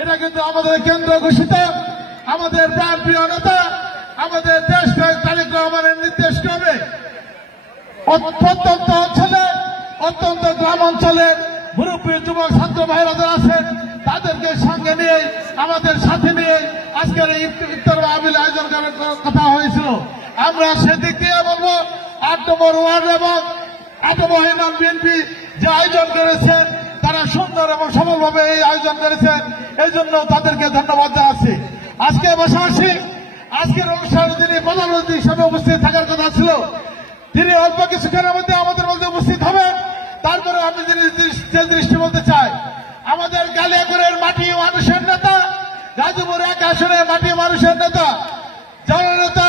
এটা কিন্তু আমাদের কেন্দ্র ঘোষিত, আমাদের প্রাণপ্রিয় নেতা, আমাদের দেশ তারেক রহমানের নির্দেশ ক্রমে প্রত্যন্ত অঞ্চলে, অত্যন্ত গ্রাম অঞ্চলের মুরব্বী যুবক ছাত্র ভাইরা যারা আছেন তাদেরকে সঙ্গে নিয়ে, আমাদের সাথে নিয়ে আজকের এই ইফতার মাহফিল আয়োজন করার কথা হয়েছিল। আমরা সেদিক দিয়ে বলবো ৮ নম্বর ওয়ার্ড এবং ৮ নম্বর ইউনিয়ন বিএনপি যে আয়োজন করেছেন, তারা সুন্দর এবং সফলভাবে এই আয়োজন করেছেন, এই জন্য তাদেরকে ধন্যবাদ জানাচ্ছি। আজকে পাশাপাশি আজকের অনুষ্ঠানে যিনি প্রধান অতিথি হিসেবে উপস্থিত থাকার কথা ছিল, তিনি অল্প কিছুক্ষণের মধ্যে আমাদের মধ্যে উপস্থিত হবেন। তারপরে আমি যে দৃষ্টি বলতে চাই, আমাদের গালিয়াকুড়ের মাটি মানুষের নেতা, গাজীপুর ১ আসনের মাটি মানুষের নেতা, জননেতা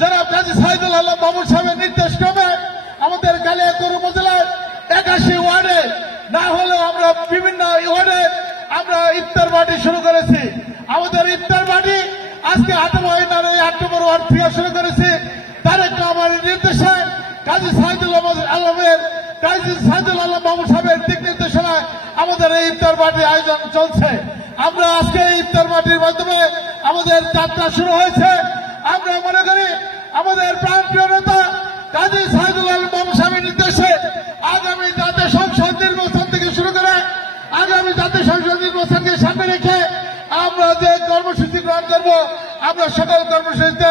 জনাব কাজী সাইদুল আলম মামুন সাহেবের নির্দেশ ক্রমে আমাদের গালিয়াকুড় উপজেলার ৮১ ওয়ার্ডে না হলেও আমরা বিভিন্ন ওয়ার্ডে আমরা ইফতার পার্টি শুরু করেছি। আমাদের ইফতার পার্টি আজকে ৮ নম্বর ওয়ার্ড থেকে শুরু করেছি। তারেক রহমানের নির্দেশে কাজী সাইদুল আলম মামুন সাহেবের দিক নির্দেশনায় আমাদের এই ইফতার পার্টির আয়োজন চলছে। আমরা আজকে এই ইফতার পার্টির মাধ্যমে আমাদের যাত্রা শুরু হয়েছে। আমরা মনে করি আমাদের প্রাণপ্রিয় নেতা কাজী সাইদুল আলম মামুন সাহেবের নির্দেশে আগামী জাতীয় সংসদ নির্বাচন থেকে শুরু করে আগামী জাতীয় সংসদ নির্বাচনকে সামনে রেখে আমরা যে কর্মসূচি গ্রহণ করব, আমরা সকল কর্মসূচিতে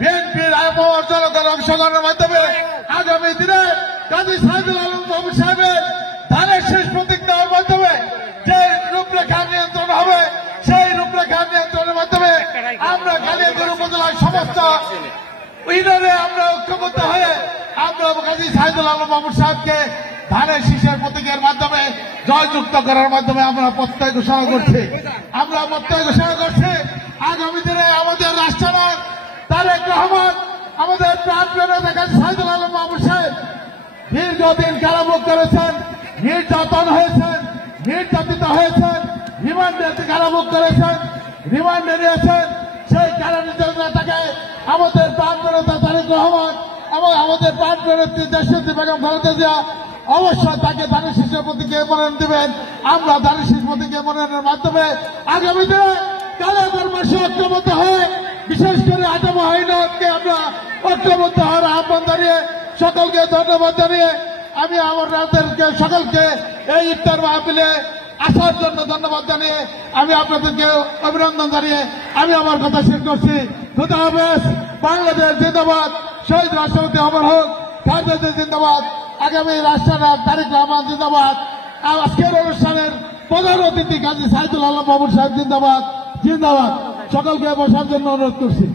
বিএনপির আবহাওয়ার জনগণ অংশগ্রহণের মাধ্যমে আগামী দিনে কাজী সাইদুল আলম মামুন সাহেবের ধানের শেষ প্রতীক দেওয়ার মাধ্যমে যে রূপরেখা নিয়ন্ত্রণ হবে, সেই রূপরেখা নিয়ন্ত্রণের মাধ্যমে আমরা গালিয়াকুড় উপজেলার সমস্ত ইউনিয়নে আমরা ঐক্যবদ্ধ হয়ে আমরা কাজী সাইদুল আলম মামুন সাহেবকে ধানের শীষের প্রতীকের মাধ্যমে জয়যুক্ত করার মাধ্যমে আমরা প্রত্যয় ঘোষণা করছি। আমরা প্রত্যয় ঘোষণা করছি আগামী দিনে আমাদের রাষ্ট্রনায়ক তারেক রহমান, আমাদের প্রাণপ্রিয় নেতা কাজী সাইদুল আলম মামুন সাহেব দীর্ঘদিন কারাভোগ করেছেন, নির্যাতন হয়েছেন, নির্যাতিত হয়েছেন, রিমান্ডে কারাভোগ করেছেন, রিমান্ডে নিয়েছেন। সেই কারা নির্যাতনটাকে আমাদের প্রাণপ্রিয় নেতা তারেক রহমান এবং আমাদের প্রাণপ্রিয় নেত্রী দেশনেত্রী বেগম খালেদা জিয়া অবশ্যই তাকে ধানের শীষের প্রতীকে মনোনয়ন দেবেন। আমরা ধানের শীষ প্রতীকে মনোনয়নের মাধ্যমে আগামী দিনে কালিয়াকুড়বাসী ঐক্যবদ্ধ হয়ে, বিশেষ করে ৮ নম্বর ইউনিয়নকে আমরা ঐক্যবদ্ধ হওয়ার আহ্বান জানিয়ে সকলকে ধন্যবাদ জানিয়ে আমি আমাদেরকে সকলকে এই ইফতার মাহফিলে আসার জন্য ধন্যবাদ জানিয়ে আমি আপনাদেরকে অভিনন্দন জানিয়ে আমি আমার কথা শেষ করছি। খুদা হাফেজ। বাংলাদেশ জিন্দাবাদ। শহীদ রাষ্ট্রপতি অমর হোক। খালেদা জিন্দাবাদ। আগামী রাষ্ট্রনায়ক তারেক রহমান জিন্দাবাদ। আজকের অনুষ্ঠানের প্রধান অতিথি কাজী সাইদুল আলম মামুন সাহেব জিন্দাবাদ। জিন্দাবাদ। সকলকে বসার জন্য অনুরোধ করছি।